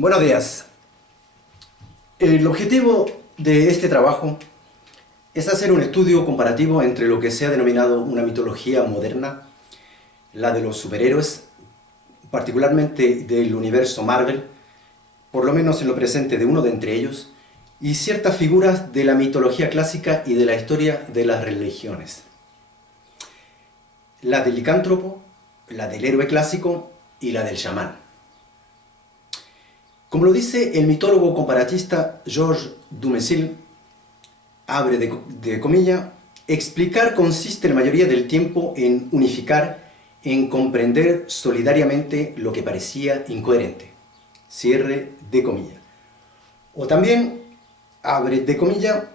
Buenos días. El objetivo de este trabajo es hacer un estudio comparativo entre lo que se ha denominado una mitología moderna, la de los superhéroes, particularmente del universo Marvel, por lo menos en lo presente de uno de entre ellos, y ciertas figuras de la mitología clásica y de la historia de las religiones. La del licántropo, la del héroe clásico y la del chamán. Como lo dice el mitólogo comparatista Georges Dumézil, abre de comilla, explicar consiste la mayoría del tiempo en unificar, en comprender solidariamente lo que parecía incoherente. Cierre de comilla. O también, abre de comilla,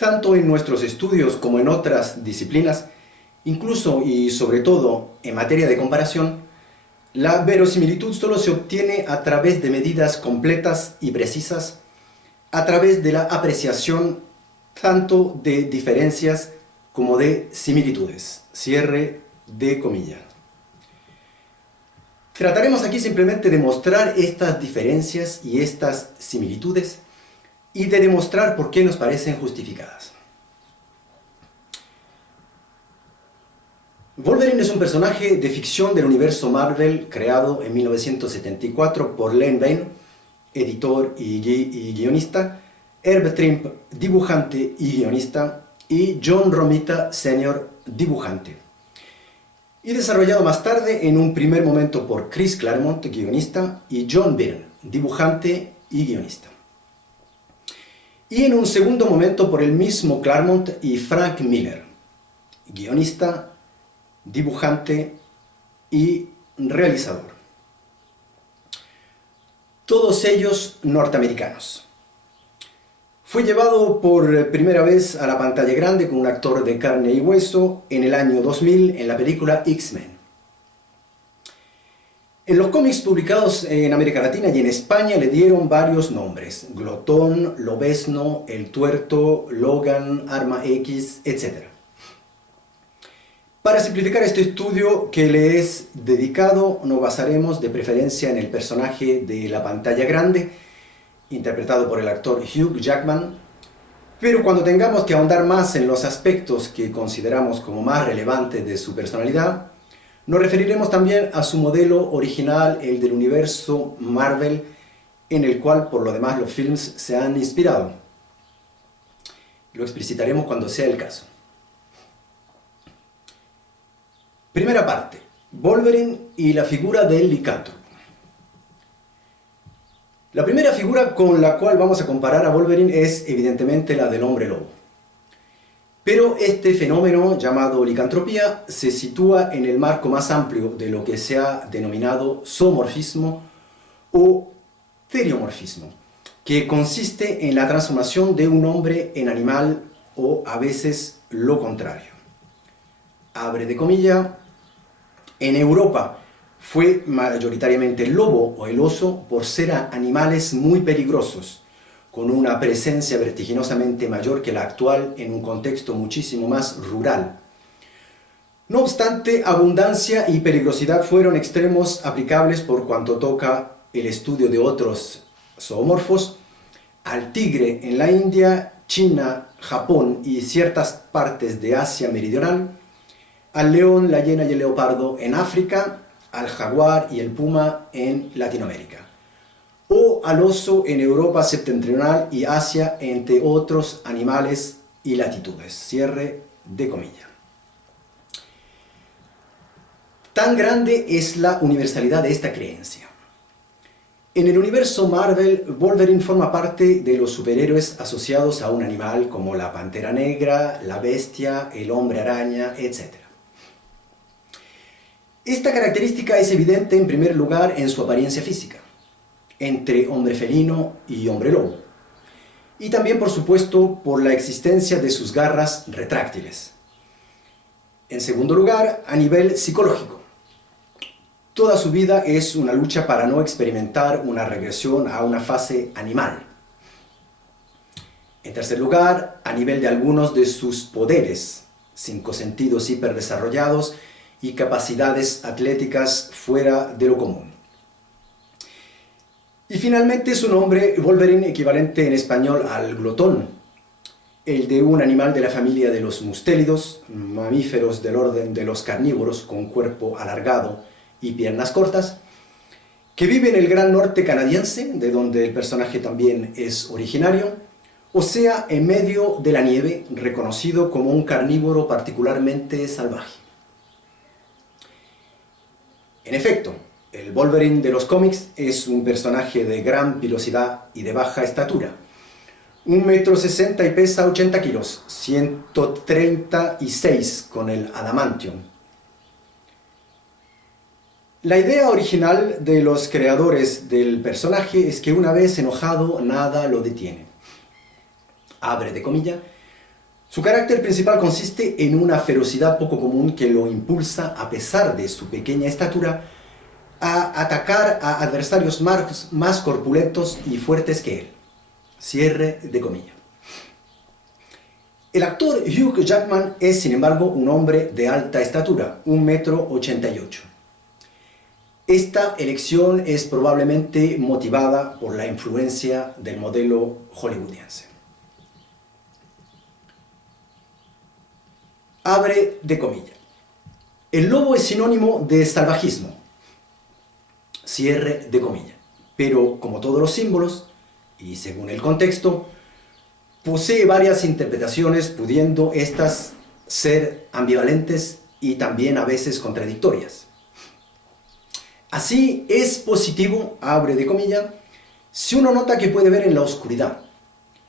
tanto en nuestros estudios como en otras disciplinas, incluso y sobre todo en materia de comparación, la verosimilitud solo se obtiene a través de medidas completas y precisas, a través de la apreciación tanto de diferencias como de similitudes. Cierre de comilla. Trataremos aquí simplemente de mostrar estas diferencias y estas similitudes y de demostrar por qué nos parecen justificadas. Wolverine es un personaje de ficción del universo Marvel creado en 1974 por Len Wein, editor y guionista, Herb Trimpe, dibujante y guionista, y John Romita Sr., dibujante. Y desarrollado más tarde en un primer momento por Chris Claremont, guionista, y John Byrne, dibujante y guionista. Y en un segundo momento por el mismo Claremont y Frank Miller, guionista, dibujante y realizador. Todos ellos norteamericanos. Fue llevado por primera vez a la pantalla grande con un actor de carne y hueso en el año 2000 en la película X-Men. En los cómics publicados en América Latina y en España le dieron varios nombres: Glotón, Lobezno, El Tuerto, Logan, Arma X, etc. Para simplificar este estudio que le es dedicado, nos basaremos de preferencia en el personaje de la pantalla grande, interpretado por el actor Hugh Jackman, pero cuando tengamos que ahondar más en los aspectos que consideramos como más relevantes de su personalidad, nos referiremos también a su modelo original, el del universo Marvel, en el cual por lo demás los films se han inspirado. Lo explicitaremos cuando sea el caso. Primera parte, Wolverine y la figura del licántropo. La primera figura con la cual vamos a comparar a Wolverine es evidentemente la del hombre lobo. Pero este fenómeno llamado licantropía se sitúa en el marco más amplio de lo que se ha denominado zoomorfismo o teriomorfismo, que consiste en la transformación de un hombre en animal o a veces lo contrario. Abre de comilla. En Europa fue mayoritariamente el lobo o el oso por ser animales muy peligrosos, con una presencia vertiginosamente mayor que la actual en un contexto muchísimo más rural. No obstante, abundancia y peligrosidad fueron extremos aplicables por cuanto toca el estudio de otros zoomorfos, al tigre en la India, China, Japón y ciertas partes de Asia meridional, al león, la hiena y el leopardo en África, al jaguar y el puma en Latinoamérica, o al oso en Europa septentrional y Asia, entre otros animales y latitudes. Cierre de comilla. Tan grande es la universalidad de esta creencia. En el universo Marvel, Wolverine forma parte de los superhéroes asociados a un animal como la pantera negra, la bestia, el hombre araña, etc. Esta característica es evidente en primer lugar en su apariencia física, entre hombre felino y hombre lobo, y también por supuesto por la existencia de sus garras retráctiles. En segundo lugar, a nivel psicológico, toda su vida es una lucha para no experimentar una regresión a una fase animal. En tercer lugar, a nivel de algunos de sus poderes, 5 sentidos hiperdesarrollados y capacidades atléticas fuera de lo común. Y finalmente su nombre, Wolverine, equivalente en español al glotón, el de un animal de la familia de los mustélidos, mamíferos del orden de los carnívoros con cuerpo alargado y piernas cortas, que vive en el Gran Norte canadiense, de donde el personaje también es originario, o sea, en medio de la nieve, reconocido como un carnívoro particularmente salvaje. En efecto, el Wolverine de los cómics es un personaje de gran pilosidad y de baja estatura. 1,60 m y pesa 80 kilos, 136 con el adamantium. La idea original de los creadores del personaje es que una vez enojado, nada lo detiene. Abre de comillas. Su carácter principal consiste en una ferocidad poco común que lo impulsa, a pesar de su pequeña estatura, a atacar a adversarios más corpulentos y fuertes que él. Cierre de comillas. El actor Hugh Jackman es, sin embargo, un hombre de alta estatura, 1,88 m. Esta elección es probablemente motivada por la influencia del modelo hollywoodiense. Abre de comillas. El lobo es sinónimo de salvajismo. Cierre de comillas. Pero, como todos los símbolos, y según el contexto, posee varias interpretaciones, pudiendo estas ser ambivalentes y también a veces contradictorias. Así es positivo, abre de comillas, si uno nota que puede ver en la oscuridad.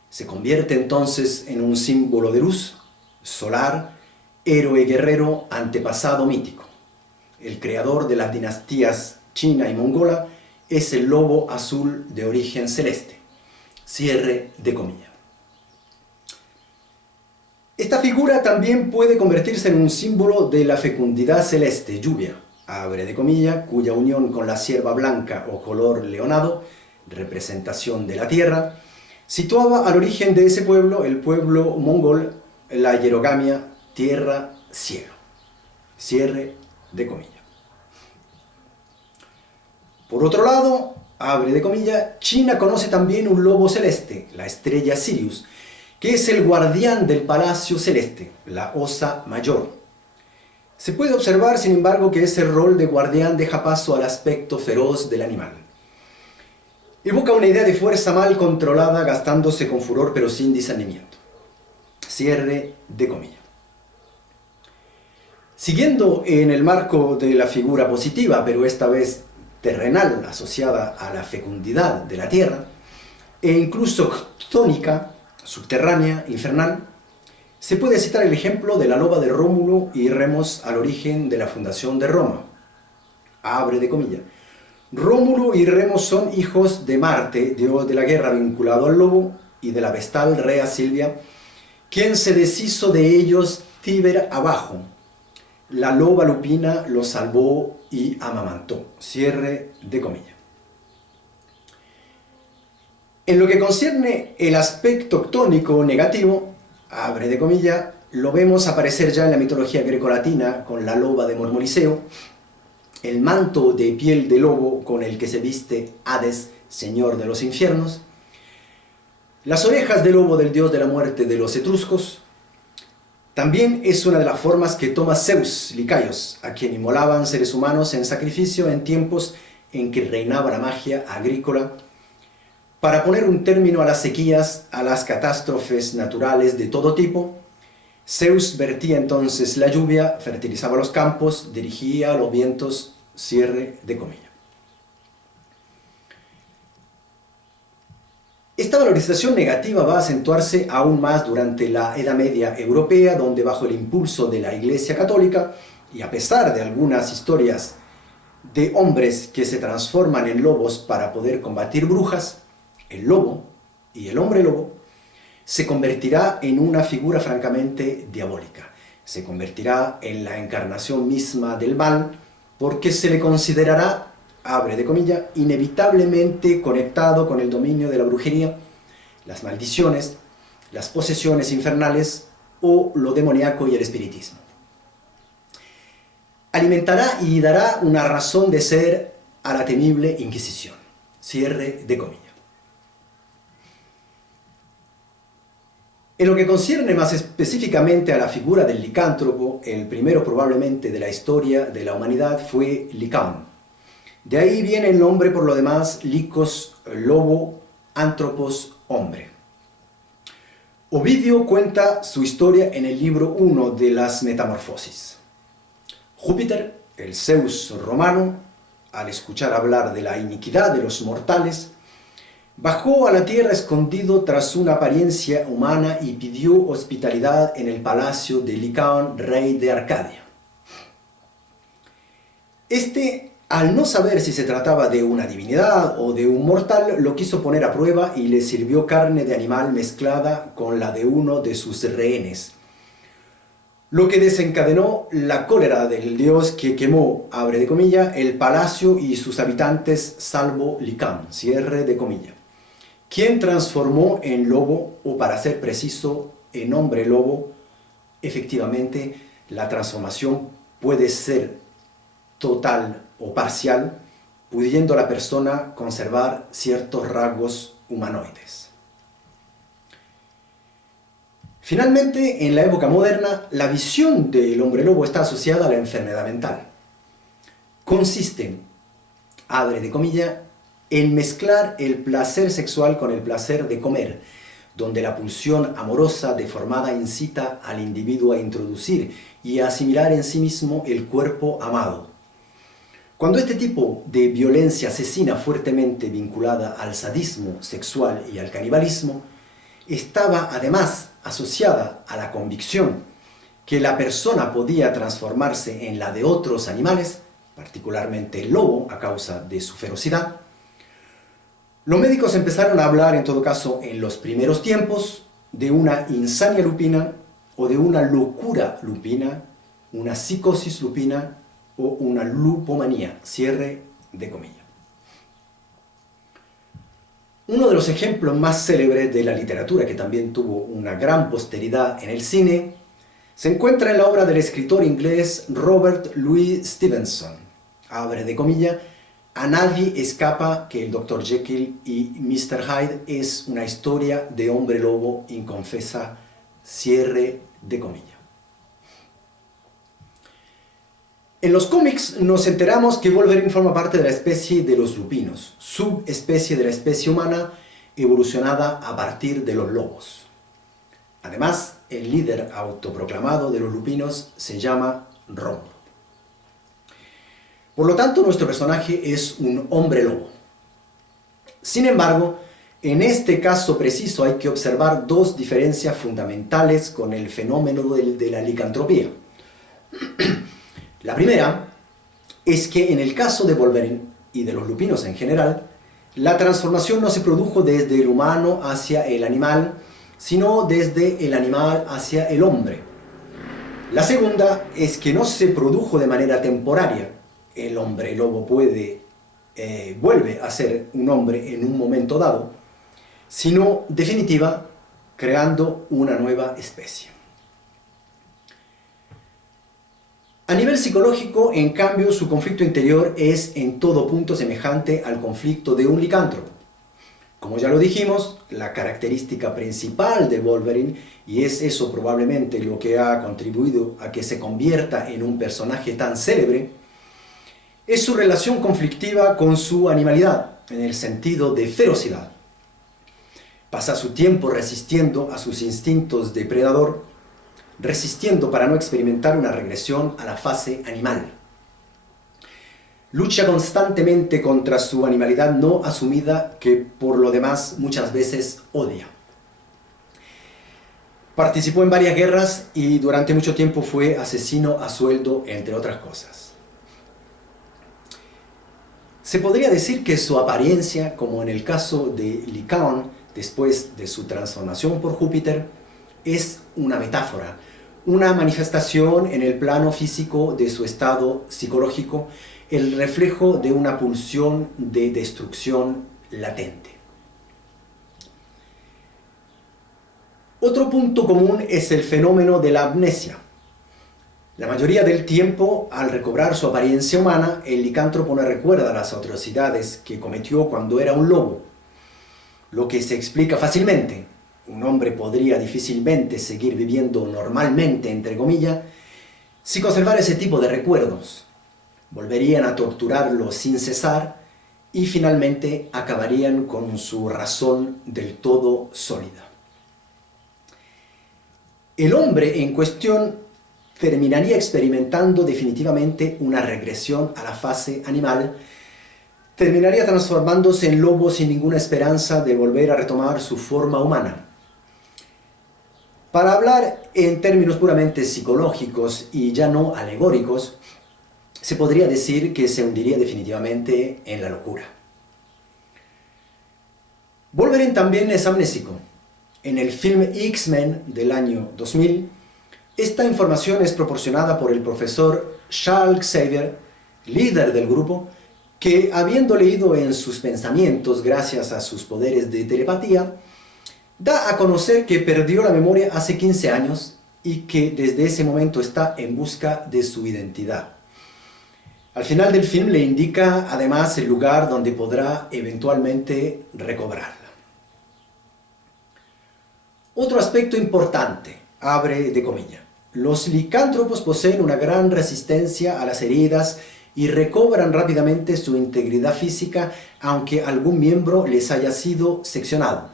Se convierte entonces en un símbolo de luz, solar, héroe guerrero, antepasado mítico. El creador de las dinastías china y mongola es el lobo azul de origen celeste. Cierre de comillas. Esta figura también puede convertirse en un símbolo de la fecundidad celeste, lluvia, abre de comillas, cuya unión con la cierva blanca o color leonado, representación de la tierra, situaba al origen de ese pueblo, el pueblo mongol, la hierogamia tierra-cielo. Cierre de comillas. Por otro lado, abre de comillas, China conoce también un lobo celeste, la estrella Sirius, que es el guardián del palacio celeste, la Osa Mayor. Se puede observar, sin embargo, que ese rol de guardián deja paso al aspecto feroz del animal. Evoca una idea de fuerza mal controlada, gastándose con furor pero sin discernimiento. Cierre de comillas. Siguiendo en el marco de la figura positiva, pero esta vez terrenal, asociada a la fecundidad de la tierra, e incluso tónica, subterránea, infernal, se puede citar el ejemplo de la loba de Rómulo y Remos al origen de la fundación de Roma. Abre de comillas. Rómulo y Remo son hijos de Marte, dios de la guerra vinculado al lobo, y de la vestal Rea Silvia, quien se deshizo de ellos Tíber abajo. La loba lupina los salvó y amamantó. Cierre de comillas. En lo que concierne el aspecto tónico negativo, abre de comillas, lo vemos aparecer ya en la mitología grecolatina con la loba de Mormoliseo, el manto de piel de lobo con el que se viste Hades, señor de los infiernos, las orejas de lobo del dios de la muerte de los etruscos. También es una de las formas que toma Zeus Licaios, a quien inmolaban seres humanos en sacrificio en tiempos en que reinaba la magia agrícola, para poner un término a las sequías, a las catástrofes naturales de todo tipo. Zeus vertía entonces la lluvia, fertilizaba los campos, dirigía los vientos. Cierre de comillas. Esta valorización negativa va a acentuarse aún más durante la Edad Media europea, donde bajo el impulso de la Iglesia Católica, y a pesar de algunas historias de hombres que se transforman en lobos para poder combatir brujas, el lobo y el hombre lobo se convertirá en una figura francamente diabólica. Se convertirá en la encarnación misma del mal, porque se le considerará, abre de comillas, inevitablemente conectado con el dominio de la brujería, las maldiciones, las posesiones infernales o lo demoníaco y el espiritismo. Alimentará y dará una razón de ser a la temible Inquisición. cierre de comillas. En lo que concierne más específicamente a la figura del licántropo, el primero probablemente de la historia de la humanidad fue Licaón. De ahí viene el nombre por lo demás, licos, lobo, antropos, hombre. Ovidio cuenta su historia en el libro 1 de las Metamorfosis. Júpiter, el Zeus romano, al escuchar hablar de la iniquidad de los mortales, bajó a la tierra escondido tras una apariencia humana y pidió hospitalidad en el palacio de Licaón, rey de Arcadia. Este, al no saber si se trataba de una divinidad o de un mortal, lo quiso poner a prueba y le sirvió carne de animal mezclada con la de uno de sus rehenes, lo que desencadenó la cólera del dios que quemó, abre de comillas, el palacio y sus habitantes, salvo Licaón, cierre de comillas, quien transformó en lobo, o para ser preciso, en hombre lobo. Efectivamente, la transformación puede ser total o parcial, pudiendo la persona conservar ciertos rasgos humanoides. Finalmente, en la época moderna, la visión del hombre lobo está asociada a la enfermedad mental. Consiste, abre de comillas, en mezclar el placer sexual con el placer de comer, donde la pulsión amorosa deformada incita al individuo a introducir y a asimilar en sí mismo el cuerpo amado. Cuando este tipo de violencia asesina fuertemente vinculada al sadismo sexual y al canibalismo, estaba además asociada a la convicción que la persona podía transformarse en la de otros animales, particularmente el lobo a causa de su ferocidad, los médicos empezaron a hablar, en todo caso, en los primeros tiempos, de una insania lupina o de una locura lupina, una psicosis lupina o una lupomanía, cierre de comillas. Uno de los ejemplos más célebres de la literatura, que también tuvo una gran posteridad en el cine, se encuentra en la obra del escritor inglés Robert Louis Stevenson, abre de comillas, A nadie escapa que el Dr. Jekyll y Mr. Hyde es una historia de hombre lobo inconfesa, cierre de comillas. En los cómics nos enteramos que Wolverine forma parte de la especie de los lupinos, subespecie de la especie humana evolucionada a partir de los lobos. Además, el líder autoproclamado de los lupinos se llama Rómulo. Por lo tanto, nuestro personaje es un hombre lobo. Sin embargo, en este caso preciso hay que observar dos diferencias fundamentales con el fenómeno de la licantropía. La primera es que en el caso de Wolverine y de los lupinos en general, la transformación no se produjo desde el humano hacia el animal, sino desde el animal hacia el hombre. La segunda es que no se produjo de manera temporaria. El hombre lobo vuelve a ser un hombre en un momento dado, sino definitiva, creando una nueva especie. A nivel psicológico, en cambio, su conflicto interior es en todo punto semejante al conflicto de un licántropo. Como ya lo dijimos, la característica principal de Wolverine, y es eso probablemente lo que ha contribuido a que se convierta en un personaje tan célebre, es su relación conflictiva con su animalidad, en el sentido de ferocidad. Pasa su tiempo resistiendo a sus instintos de predador, resistiendo para no experimentar una regresión a la fase animal. Lucha constantemente contra su animalidad no asumida, que por lo demás muchas veces odia. Participó en varias guerras y durante mucho tiempo fue asesino a sueldo, entre otras cosas. Se podría decir que su apariencia, como en el caso de Licaón, después de su transformación por Júpiter, es una metáfora, una manifestación en el plano físico de su estado psicológico, el reflejo de una pulsión de destrucción latente. Otro punto común es el fenómeno de la amnesia. La mayoría del tiempo, al recobrar su apariencia humana, el licántropo no recuerda las atrocidades que cometió cuando era un lobo, lo que se explica fácilmente. Un hombre podría difícilmente seguir viviendo normalmente, entre comillas, si conservara ese tipo de recuerdos. Volverían a torturarlo sin cesar y finalmente acabarían con su razón del todo sólida. El hombre en cuestión terminaría experimentando definitivamente una regresión a la fase animal, terminaría transformándose en lobo sin ninguna esperanza de volver a retomar su forma humana. Para hablar en términos puramente psicológicos y ya no alegóricos, se podría decir que se hundiría definitivamente en la locura. Wolverine también es amnésico. En el film X-Men del año 2000, esta información es proporcionada por el profesor Charles Xavier, líder del grupo, que habiendo leído en sus pensamientos gracias a sus poderes de telepatía, da a conocer que perdió la memoria hace 15 años y que desde ese momento está en busca de su identidad. Al final del film le indica además el lugar donde podrá eventualmente recobrarla. Otro aspecto importante, abre de comillas. Los licántropos poseen una gran resistencia a las heridas y recobran rápidamente su integridad física aunque algún miembro les haya sido seccionado.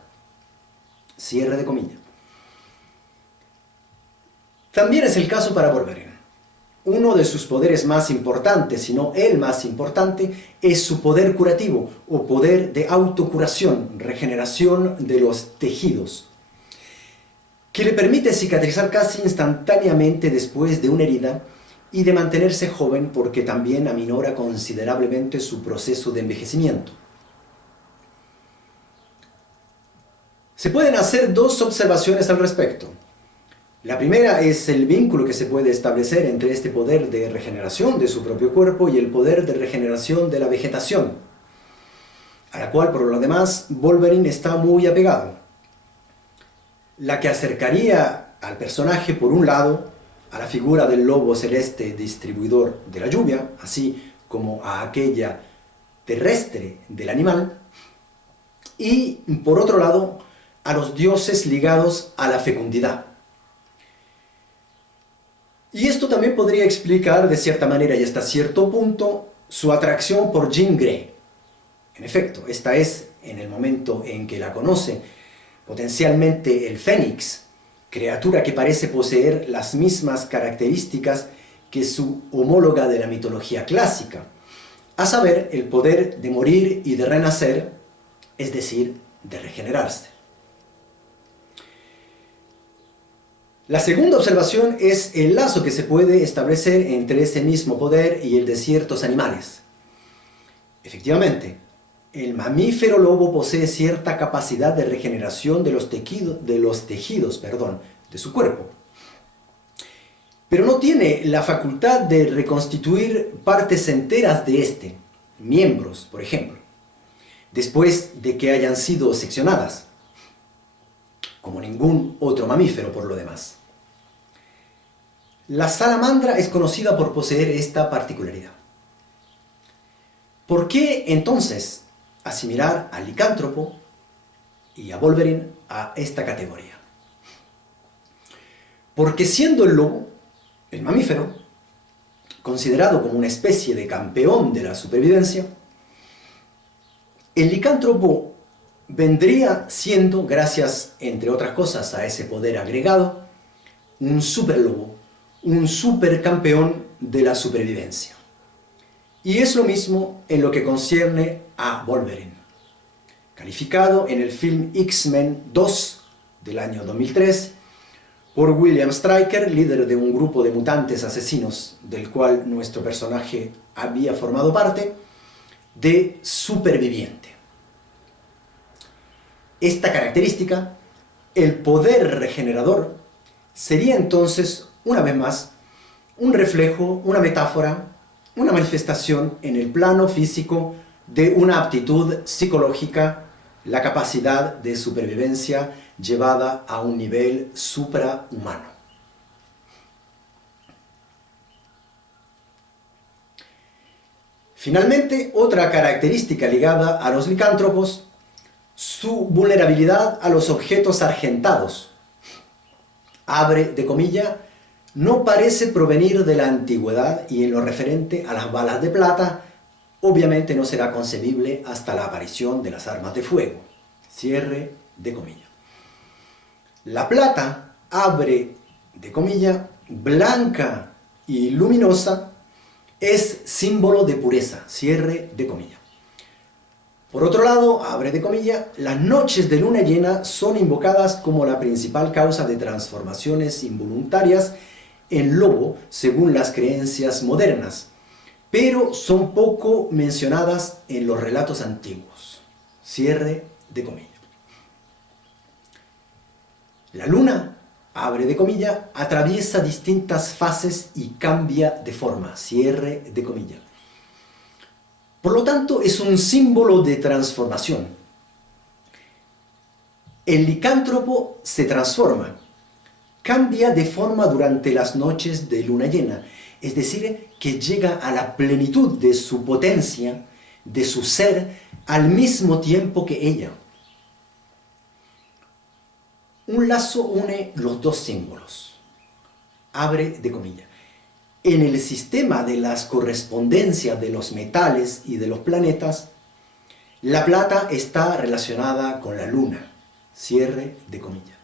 Cierre de comillas. También es el caso para Wolverine. Uno de sus poderes más importantes, si no el más importante, es su poder curativo o poder de autocuración, regeneración de los tejidos, que le permite cicatrizar casi instantáneamente después de una herida y de mantenerse joven porque también aminora considerablemente su proceso de envejecimiento. Se pueden hacer dos observaciones al respecto. La primera es el vínculo que se puede establecer entre este poder de regeneración de su propio cuerpo y el poder de regeneración de la vegetación, a la cual por lo demás Wolverine está muy apegado. La que acercaría al personaje por un lado a la figura del lobo celeste distribuidor de la lluvia, así como a aquella terrestre del animal, y por otro lado a los dioses ligados a la fecundidad. Y esto también podría explicar de cierta manera y hasta cierto punto su atracción por Jean Grey. En efecto, esta es, en el momento en que la conoce, potencialmente el Fénix, criatura que parece poseer las mismas características que su homóloga de la mitología clásica, a saber, el poder de morir y de renacer, es decir, de regenerarse. La segunda observación es el lazo que se puede establecer entre ese mismo poder y el de ciertos animales. Efectivamente, el mamífero lobo posee cierta capacidad de regeneración de los tejidos de su cuerpo, pero no tiene la facultad de reconstituir partes enteras de este, miembros, por ejemplo, después de que hayan sido seccionadas, como ningún otro mamífero por lo demás. La salamandra es conocida por poseer esta particularidad. ¿Por qué entonces asimilar al licántropo y a Wolverine a esta categoría? Porque siendo el lobo, el mamífero, considerado como una especie de campeón de la supervivencia, el licántropo vendría siendo, gracias entre otras cosas a ese poder agregado, un superlobo, un supercampeón de la supervivencia. Y es lo mismo en lo que concierne a Wolverine, calificado en el film X-Men 2 del año 2003 por William Stryker, líder de un grupo de mutantes asesinos del cual nuestro personaje había formado parte, de superviviente. Esta característica, el poder regenerador, sería entonces, una vez más, un reflejo, una metáfora, una manifestación en el plano físico de una aptitud psicológica, la capacidad de supervivencia llevada a un nivel suprahumano. Finalmente, otra característica ligada a los licántropos, su vulnerabilidad a los objetos argentados. Abre de comilla, no parece provenir de la antigüedad y en lo referente a las balas de plata, obviamente no será concebible hasta la aparición de las armas de fuego. Cierre de comilla. La plata, abre de comilla, blanca y luminosa, es símbolo de pureza. Cierre de comilla. Por otro lado, abre de comilla, las noches de luna llena son invocadas como la principal causa de transformaciones involuntarias en lobo según las creencias modernas, pero son poco mencionadas en los relatos antiguos. Cierre de comilla. La luna, abre de comilla, atraviesa distintas fases y cambia de forma. Cierre de comilla. Por lo tanto, es un símbolo de transformación. El licántropo se transforma, cambia de forma durante las noches de luna llena, es decir, que llega a la plenitud de su potencia, de su ser, al mismo tiempo que ella. Un lazo une los dos símbolos. Abre de comilla. En el sistema de las correspondencias de los metales y de los planetas, la plata está relacionada con la luna. Cierre de comilla.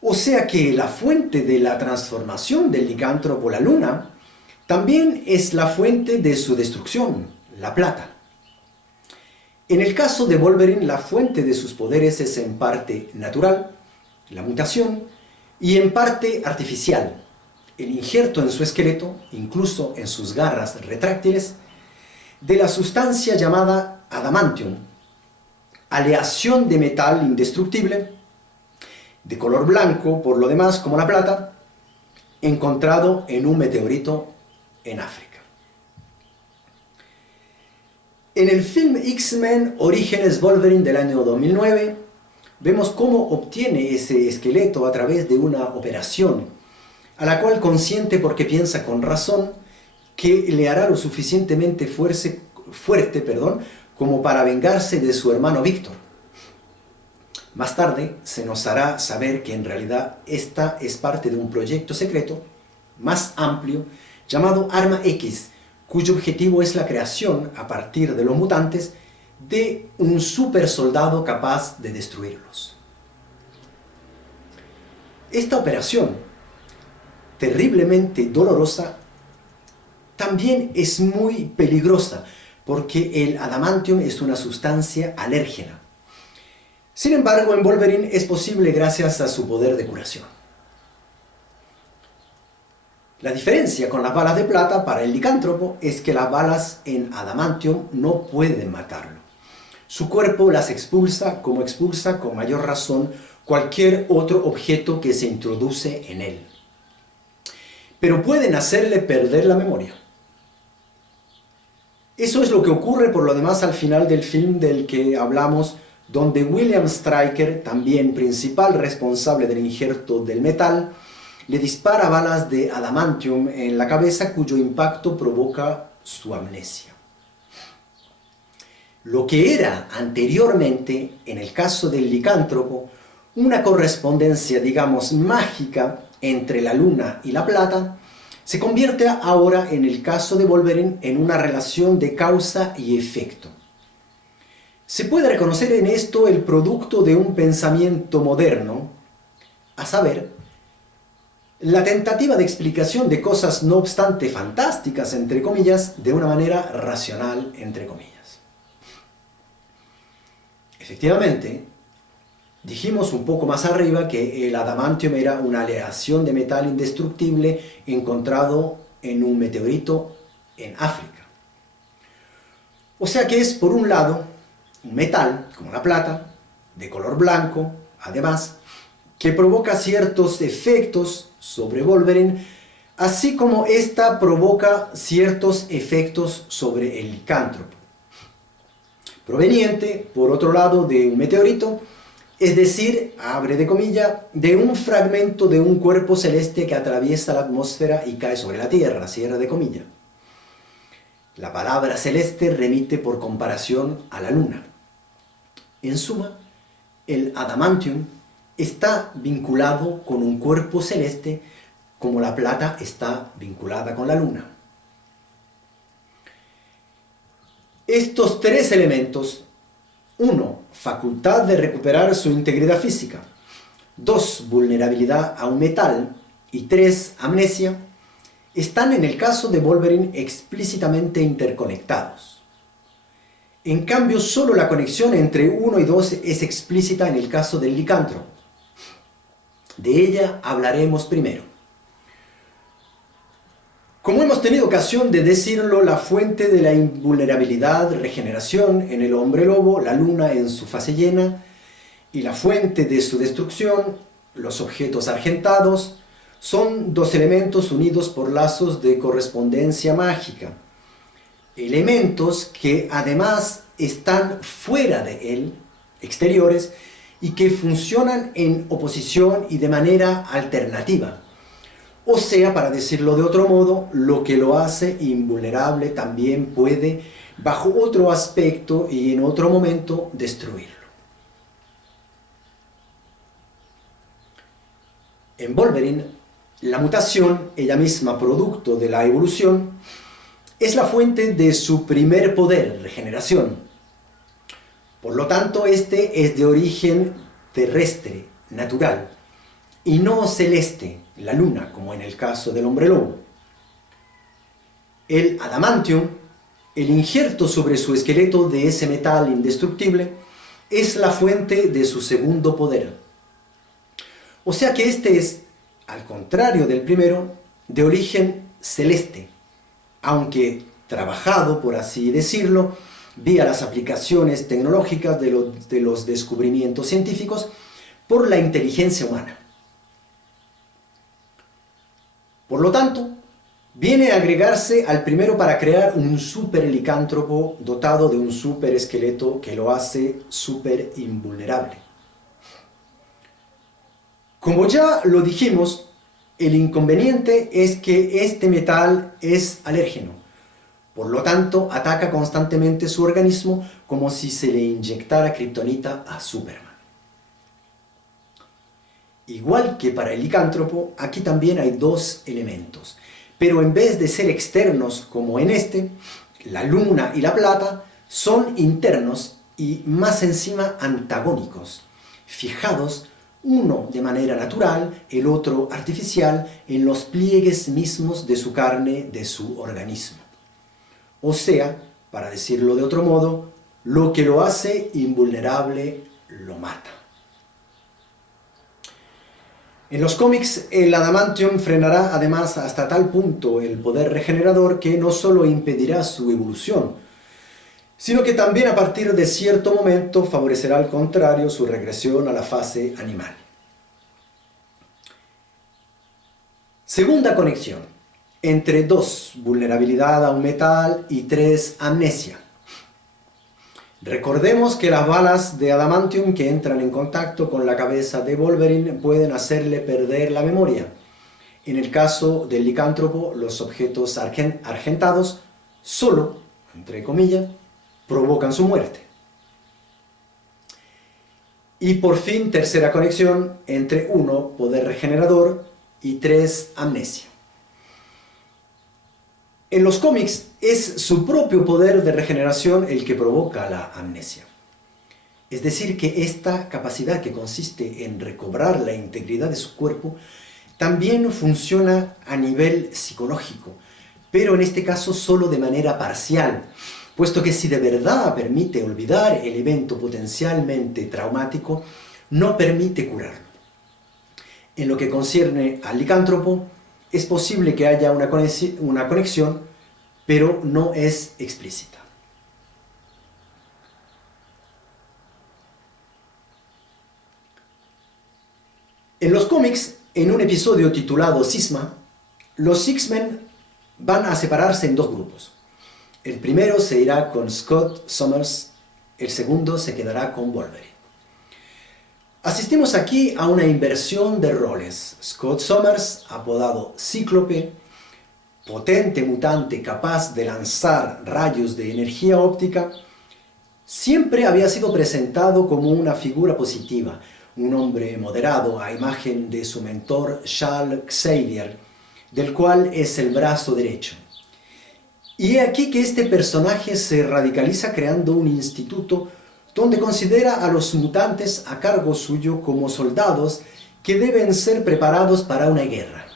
O sea que la fuente de la transformación del licántropo, la luna, también es la fuente de su destrucción, la plata. En el caso de Wolverine, la fuente de sus poderes es en parte natural, la mutación, y en parte artificial, el injerto en su esqueleto, incluso en sus garras retráctiles, de la sustancia llamada adamantium, aleación de metal indestructible, de color blanco por lo demás como la plata, encontrado en un meteorito en África. En el film X-Men Orígenes Wolverine del año 2009, vemos cómo obtiene ese esqueleto a través de una operación, a la cual consiente porque piensa con razón que le hará lo suficientemente fuerte como para vengarse de su hermano Víctor. Más tarde se nos hará saber que en realidad esta es parte de un proyecto secreto más amplio llamado Arma X, cuyo objetivo es la creación, a partir de los mutantes, de un super soldado capaz de destruirlos. Esta operación, terriblemente dolorosa, también es muy peligrosa, porque el adamantium es una sustancia alérgena. Sin embargo, en Wolverine es posible gracias a su poder de curación. La diferencia con las balas de plata para el licántropo es que las balas en adamantium no pueden matarlo. Su cuerpo las expulsa como expulsa con mayor razón cualquier otro objeto que se introduce en él. Pero pueden hacerle perder la memoria. Eso es lo que ocurre por lo demás al final del film del que hablamos, donde William Stryker, también principal responsable del injerto del metal, le dispara balas de adamantium en la cabeza cuyo impacto provoca su amnesia. Lo que era anteriormente, en el caso del licántropo, una correspondencia, digamos, mágica entre la luna y la plata, se convierte ahora, en el caso de Wolverine, en una relación de causa y efecto. Se puede reconocer en esto el producto de un pensamiento moderno, a saber, la tentativa de explicación de cosas no obstante fantásticas, entre comillas, de una manera racional, entre comillas. Efectivamente, dijimos un poco más arriba que el adamantium era una aleación de metal indestructible encontrado en un meteorito en África. O sea que es, por un lado, un metal, como la plata, de color blanco, además, que provoca ciertos efectos sobre Wolverine, así como ésta provoca ciertos efectos sobre el licántropo. Proveniente, por otro lado, de un meteorito, es decir, abre de comilla, de un fragmento de un cuerpo celeste que atraviesa la atmósfera y cae sobre la Tierra, cierre de comilla. La palabra celeste remite por comparación a la luna. En suma, el adamantium está vinculado con un cuerpo celeste como la plata está vinculada con la luna. Estos tres elementos: 1. Facultad de recuperar su integridad física. 2. Vulnerabilidad a un metal. Y 3. Amnesia. Están en el caso de Wolverine explícitamente interconectados. En cambio, solo la conexión entre 1 y 2 es explícita en el caso del licántropo. De ella hablaremos primero. Como hemos tenido ocasión de decirlo, la fuente de la invulnerabilidad, regeneración en el hombre lobo, la luna en su fase llena, y la fuente de su destrucción, los objetos argentados, son dos elementos unidos por lazos de correspondencia mágica. Elementos que además están fuera de él, exteriores, y que funcionan en oposición y de manera alternativa. O sea, para decirlo de otro modo, lo que lo hace invulnerable también puede, bajo otro aspecto y en otro momento, destruirlo. En Wolverine, la mutación, ella misma producto de la evolución, es la fuente de su primer poder, regeneración. Por lo tanto, este es de origen terrestre, natural, y no celeste, la luna, como en el caso del hombre lobo. El adamantium, el injerto sobre su esqueleto de ese metal indestructible, es la fuente de su segundo poder. O sea que este es, al contrario del primero, de origen celeste, aunque trabajado, por así decirlo, vía las aplicaciones tecnológicas de los descubrimientos científicos por la inteligencia humana. Por lo tanto, viene a agregarse al primero para crear un superlicántropo dotado de un superesqueleto que lo hace super invulnerable. Como ya lo dijimos, el inconveniente es que este metal es alérgeno. Por lo tanto, ataca constantemente su organismo como si se le inyectara kriptonita a Superman. Igual que para el licántropo, aquí también hay dos elementos. Pero en vez de ser externos como en este, la luna y la plata son internos y más encima antagónicos, fijados uno de manera natural, el otro artificial, en los pliegues mismos de su carne, de su organismo. O sea, para decirlo de otro modo, lo que lo hace invulnerable lo mata. En los cómics, el adamantium frenará además hasta tal punto el poder regenerador que no solo impedirá su evolución, sino que también a partir de cierto momento favorecerá al contrario su regresión a la fase animal. Segunda conexión, entre 2, vulnerabilidad a un metal, y 3, amnesia. Recordemos que las balas de adamantium que entran en contacto con la cabeza de Wolverine pueden hacerle perder la memoria. En el caso del licántropo, los objetos argentados solo, entre comillas, provocan su muerte. Y por fin, tercera conexión entre 1, poder regenerador, y 3, amnesia. En los cómics es su propio poder de regeneración el que provoca la amnesia. Es decir, que esta capacidad que consiste en recobrar la integridad de su cuerpo también funciona a nivel psicológico, pero en este caso solo de manera parcial, puesto que si de verdad permite olvidar el evento potencialmente traumático, no permite curarlo. En lo que concierne al licántropo, es posible que haya una conexión, pero no es explícita. En los cómics, en un episodio titulado Cisma, los X-Men van a separarse en dos grupos. El primero se irá con Scott Summers, el segundo se quedará con Wolverine. Asistimos aquí a una inversión de roles. Scott Summers, apodado Cíclope, potente mutante capaz de lanzar rayos de energía óptica, siempre había sido presentado como una figura positiva, un hombre moderado a imagen de su mentor Charles Xavier, del cual es el brazo derecho. Y he aquí que este personaje se radicaliza creando un instituto donde considera a los mutantes a cargo suyo como soldados que deben ser preparados para una guerra.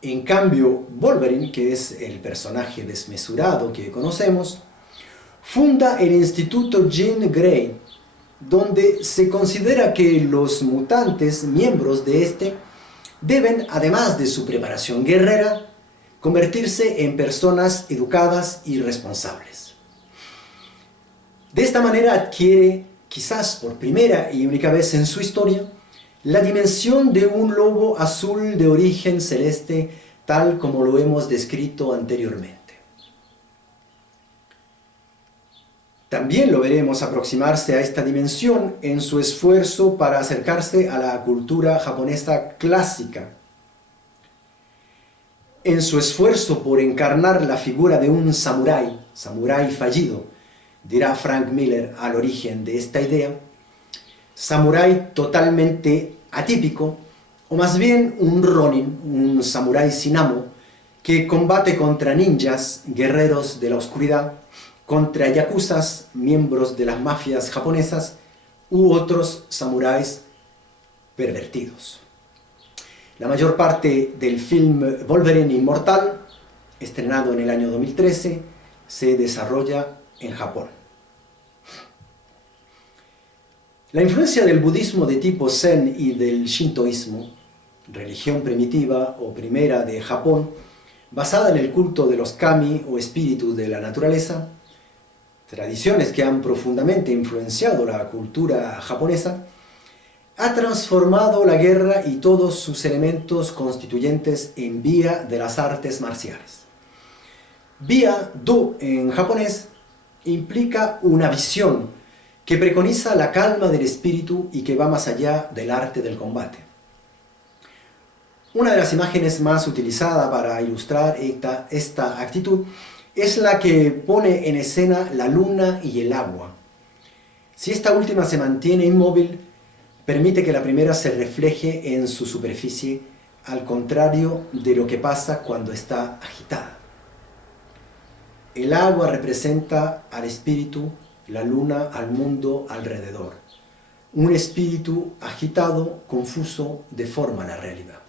En cambio, Wolverine, que es el personaje desmesurado que conocemos, funda el Instituto Jean Grey, donde se considera que los mutantes, miembros de este, deben, además de su preparación guerrera, convertirse en personas educadas y responsables. De esta manera adquiere, quizás por primera y única vez en su historia, la dimensión de un lobo azul de origen celeste, tal como lo hemos descrito anteriormente. También lo veremos aproximarse a esta dimensión en su esfuerzo para acercarse a la cultura japonesa clásica. En su esfuerzo por encarnar la figura de un samurái fallido, dirá Frank Miller al origen de esta idea, samurái totalmente atípico, o más bien un ronin, un samurái sin amo, que combate contra ninjas, guerreros de la oscuridad, contra yakuzas, miembros de las mafias japonesas, u otros samuráis pervertidos. La mayor parte del film Wolverine Inmortal, estrenado en el año 2013, se desarrolla en Japón. La influencia del budismo de tipo Zen y del shintoísmo, religión primitiva o primera de Japón, basada en el culto de los kami o espíritus de la naturaleza, tradiciones que han profundamente influenciado la cultura japonesa, ha transformado la guerra y todos sus elementos constituyentes en vía de las artes marciales. Vía, do en japonés, implica una visión que preconiza la calma del espíritu y que va más allá del arte del combate. Una de las imágenes más utilizadas para ilustrar esta actitud es la que pone en escena la luna y el agua. Si esta última se mantiene inmóvil, permite que la primera se refleje en su superficie, al contrario de lo que pasa cuando está agitada. El agua representa al espíritu, la luna al mundo alrededor. Un espíritu agitado, confuso, deforma la realidad.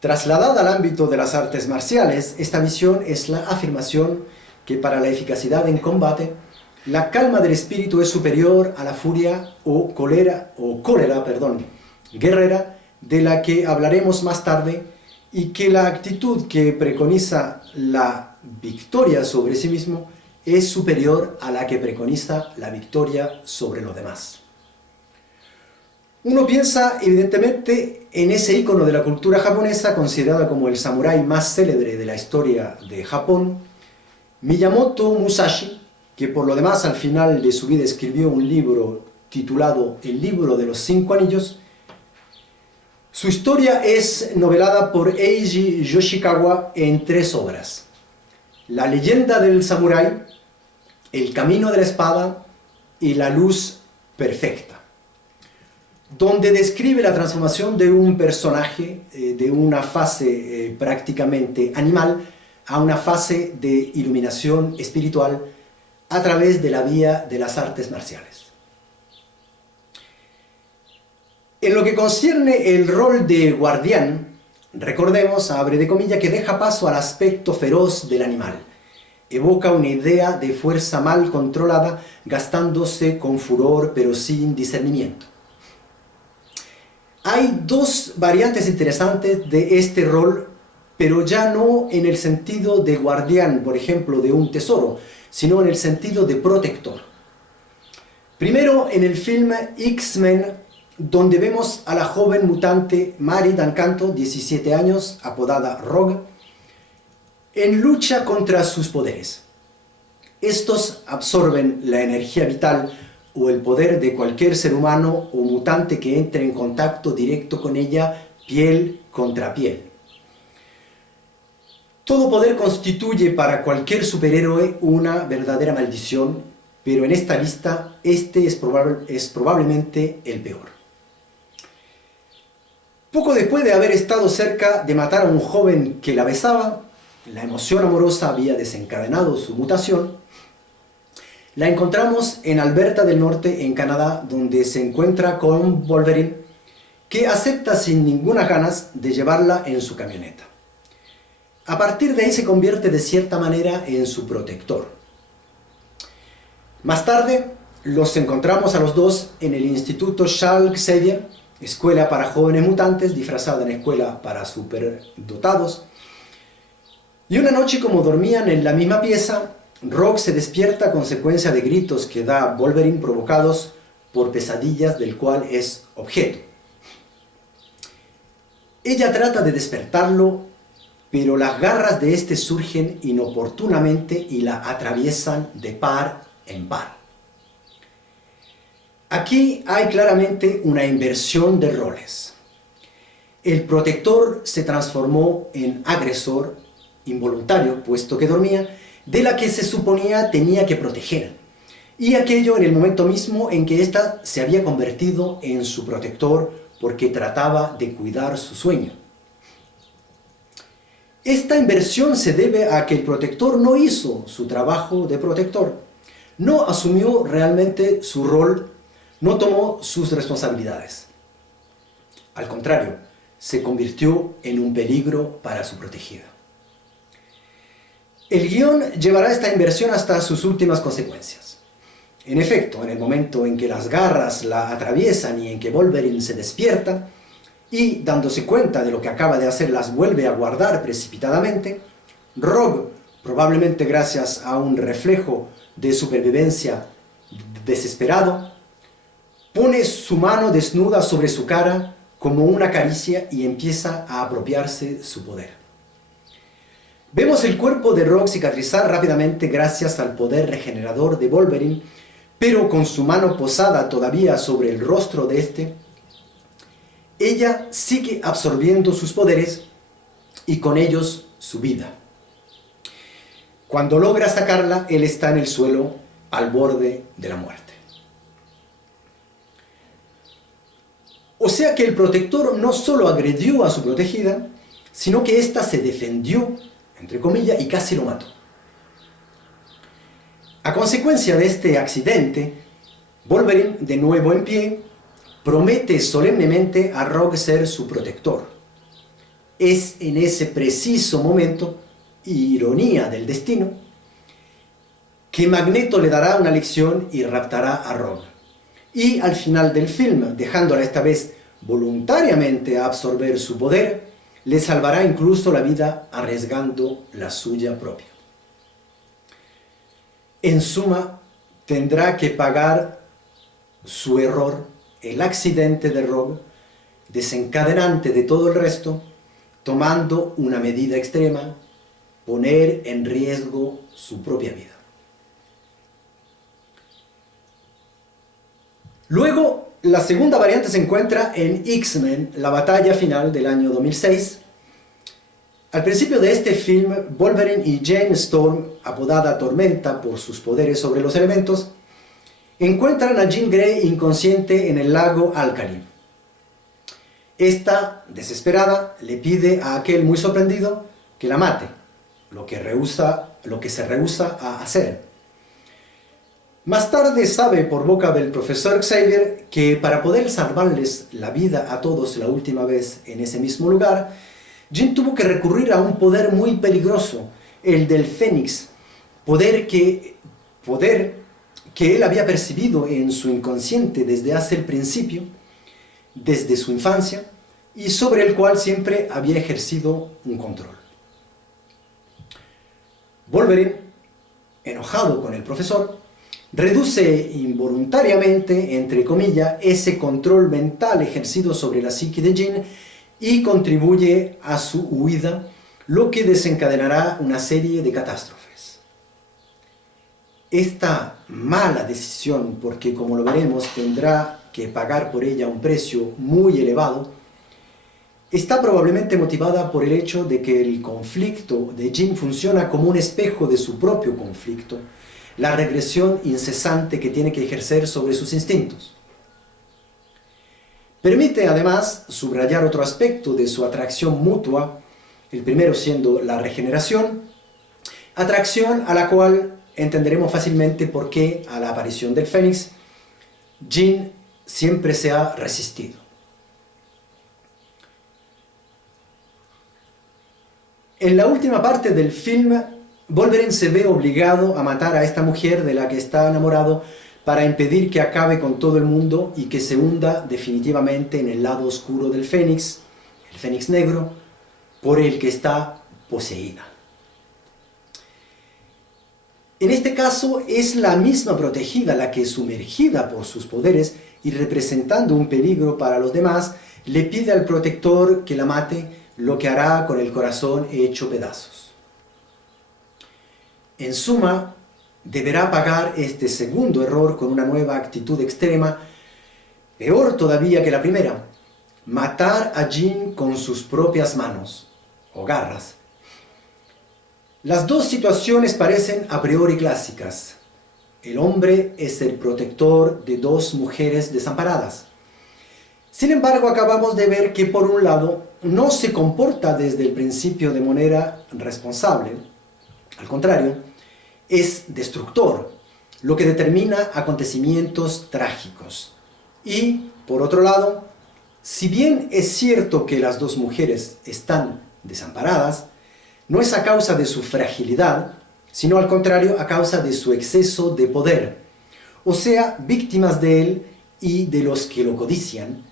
Trasladada al ámbito de las artes marciales, esta visión es la afirmación que para la eficacidad en combate, la calma del espíritu es superior a la furia o cólera guerrera, de la que hablaremos más tarde, y que la actitud que preconiza la victoria sobre sí mismo es superior a la que preconiza la victoria sobre los demás. Uno piensa evidentemente en ese ícono de la cultura japonesa, considerada como el samurái más célebre de la historia de Japón, Miyamoto Musashi, que por lo demás al final de su vida escribió un libro titulado El libro de los 5 anillos. Su historia es novelada por Eiji Yoshikawa en 3 obras: La leyenda del samurái, El camino de la espada y La luz perfecta, donde describe la transformación de un personaje de una fase prácticamente animal a una fase de iluminación espiritual a través de la vía de las artes marciales. En lo que concierne el rol de guardián, recordemos, abre de comillas, que deja paso al aspecto feroz del animal. Evoca una idea de fuerza mal controlada, gastándose con furor pero sin discernimiento. Hay 2 variantes interesantes de este rol, pero ya no en el sentido de guardián, por ejemplo, de un tesoro, sino en el sentido de protector. Primero, en el filme X-Men, donde vemos a la joven mutante Mari Dankanto, 17 años, apodada Rogue, en lucha contra sus poderes. Estos absorben la energía vital o el poder de cualquier ser humano o mutante que entre en contacto directo con ella, piel contra piel. Todo poder constituye para cualquier superhéroe una verdadera maldición, pero en esta lista este es probablemente el peor. Poco después de haber estado cerca de matar a un joven que la besaba, la emoción amorosa había desencadenado su mutación. La encontramos en Alberta del Norte, en Canadá, donde se encuentra con Wolverine, que acepta sin ninguna ganas de llevarla en su camioneta. A partir de ahí se convierte de cierta manera en su protector. Más tarde los encontramos a los dos en el Instituto Charles Xavier, escuela para jóvenes mutantes disfrazada en escuela para superdotados. Y una noche, como dormían en la misma pieza, Rogue se despierta a consecuencia de gritos que da Wolverine provocados por pesadillas del cual es objeto. Ella trata de despertarlo, pero las garras de este surgen inoportunamente y la atraviesan de par en par. Aquí hay claramente una inversión de roles. El protector se transformó en agresor involuntario, puesto que dormía, de la que se suponía tenía que proteger, y aquello en el momento mismo en que ésta se había convertido en su protector porque trataba de cuidar su sueño. Esta inversión se debe a que el protector no hizo su trabajo de protector, no asumió realmente su rol, no tomó sus responsabilidades. Al contrario, se convirtió en un peligro para su protegida. El guión llevará esta inversión hasta sus últimas consecuencias. En efecto, en el momento en que las garras la atraviesan y en que Wolverine se despierta y, dándose cuenta de lo que acaba de hacer, las vuelve a guardar precipitadamente, Rogue, probablemente gracias a un reflejo de supervivencia desesperado, pone su mano desnuda sobre su cara como una caricia y empieza a apropiarse su poder. Vemos el cuerpo de Rogue cicatrizar rápidamente gracias al poder regenerador de Wolverine, pero con su mano posada todavía sobre el rostro de este, ella sigue absorbiendo sus poderes y con ellos su vida. Cuando logra sacarla, él está en el suelo al borde de la muerte. O sea que el protector no solo agredió a su protegida, sino que ésta se defendió, entre comillas, y casi lo mató. A consecuencia de este accidente, Wolverine, de nuevo en pie, promete solemnemente a Rogue ser su protector. Es en ese preciso momento, ironía del destino, que Magneto le dará una lección y raptará a Rogue. Y al final del film, dejándola esta vez voluntariamente a absorber su poder, le salvará incluso la vida arriesgando la suya propia. En suma, tendrá que pagar su error, el accidente de Rogue, desencadenante de todo el resto, tomando una medida extrema, poner en riesgo su propia vida. Luego, la segunda variante se encuentra en X-Men, la batalla final del año 2006. Al principio de este film, Wolverine y Jane Storm, apodada Tormenta por sus poderes sobre los elementos, encuentran a Jean Grey inconsciente en el lago Alcali. Esta, desesperada, le pide a aquel muy sorprendido que la mate, lo que se rehúsa a hacer. Más tarde sabe por boca del profesor Xavier que para poder salvarles la vida a todos la última vez en ese mismo lugar, Jean tuvo que recurrir a un poder muy peligroso, el del Fénix, poder que él había percibido en su inconsciente desde hace el principio, desde su infancia, y sobre el cual siempre había ejercido un control. Wolverine, enojado con el profesor, reduce involuntariamente, entre comillas, ese control mental ejercido sobre la psique de Jean y contribuye a su huida, lo que desencadenará una serie de catástrofes. Esta mala decisión, porque como lo veremos tendrá que pagar por ella un precio muy elevado, está probablemente motivada por el hecho de que el conflicto de Jean funciona como un espejo de su propio conflicto, la regresión incesante que tiene que ejercer sobre sus instintos. Permite además subrayar otro aspecto de su atracción mutua, el primero siendo la regeneración, atracción a la cual entenderemos fácilmente por qué a la aparición del Fénix, Jean siempre se ha resistido. En la última parte del film, Wolverine se ve obligado a matar a esta mujer de la que está enamorado para impedir que acabe con todo el mundo y que se hunda definitivamente en el lado oscuro del Fénix, el Fénix negro, por el que está poseída. En este caso es la misma protegida la que, sumergida por sus poderes y representando un peligro para los demás, le pide al protector que la mate, lo que hará con el corazón hecho pedazos. En suma, deberá pagar este segundo error con una nueva actitud extrema, peor todavía que la primera: matar a Jean con sus propias manos o garras. Las dos situaciones parecen a priori clásicas. El hombre es el protector de dos mujeres desamparadas. Sin embargo, acabamos de ver que por un lado no se comporta desde el principio de manera responsable. Al contrario, es destructor, lo que determina acontecimientos trágicos. Y, por otro lado, si bien es cierto que las dos mujeres están desamparadas, no es a causa de su fragilidad, sino al contrario a causa de su exceso de poder, o sea, víctimas de él y de los que lo codician.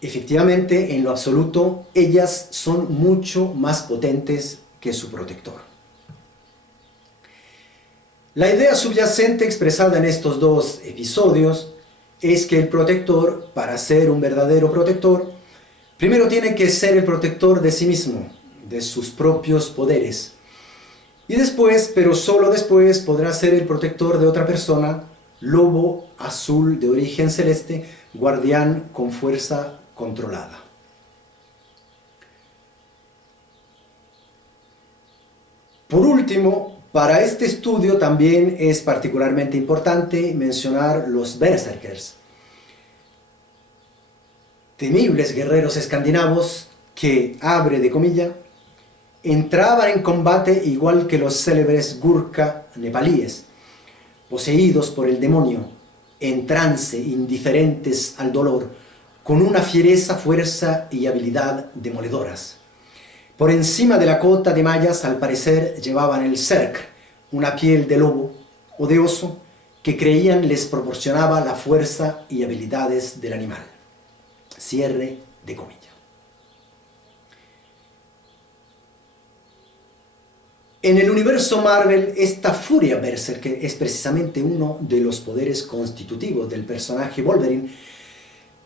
Efectivamente, en lo absoluto, ellas son mucho más potentes que su protector. La idea subyacente expresada en estos dos episodios es que el protector, para ser un verdadero protector, primero tiene que ser el protector de sí mismo, de sus propios poderes. Y después, pero solo después, podrá ser el protector de otra persona, lobo azul de origen celeste, guardián con fuerza controlada. Por último, para este estudio también es particularmente importante mencionar los Berserkers, temibles guerreros escandinavos que, abre de comilla, entraban en combate igual que los célebres Gurkha nepalíes, poseídos por el demonio, en trance, indiferentes al dolor, con una fiereza, fuerza y habilidad demoledoras. Por encima de la cota de mallas, al parecer, llevaban el cerk, una piel de lobo o de oso que creían les proporcionaba la fuerza y habilidades del animal. Cierre de comillas. En el universo Marvel, esta furia berserker es precisamente uno de los poderes constitutivos del personaje Wolverine,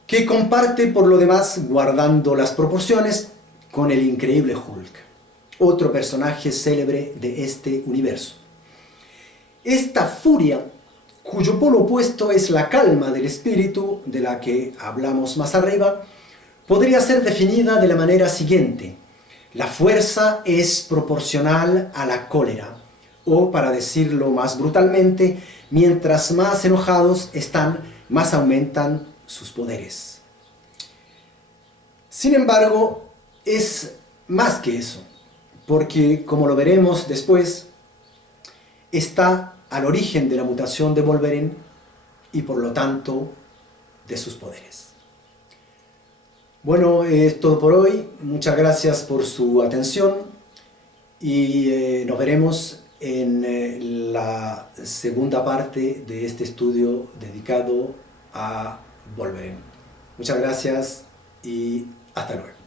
que comparte por lo demás, guardando las proporciones, con el increíble Hulk, otro personaje célebre de este universo. Esta furia, cuyo polo opuesto es la calma del espíritu, de la que hablamos más arriba, podría ser definida de la manera siguiente: la fuerza es proporcional a la cólera, o para decirlo más brutalmente, mientras más enojados están, más aumentan sus poderes. Sin embargo, es más que eso, porque, como lo veremos después, está al origen de la mutación de Wolverine y por lo tanto de sus poderes. Bueno, es todo por hoy. Muchas gracias por su atención y nos veremos en la segunda parte de este estudio dedicado a Wolverine. Muchas gracias y hasta luego.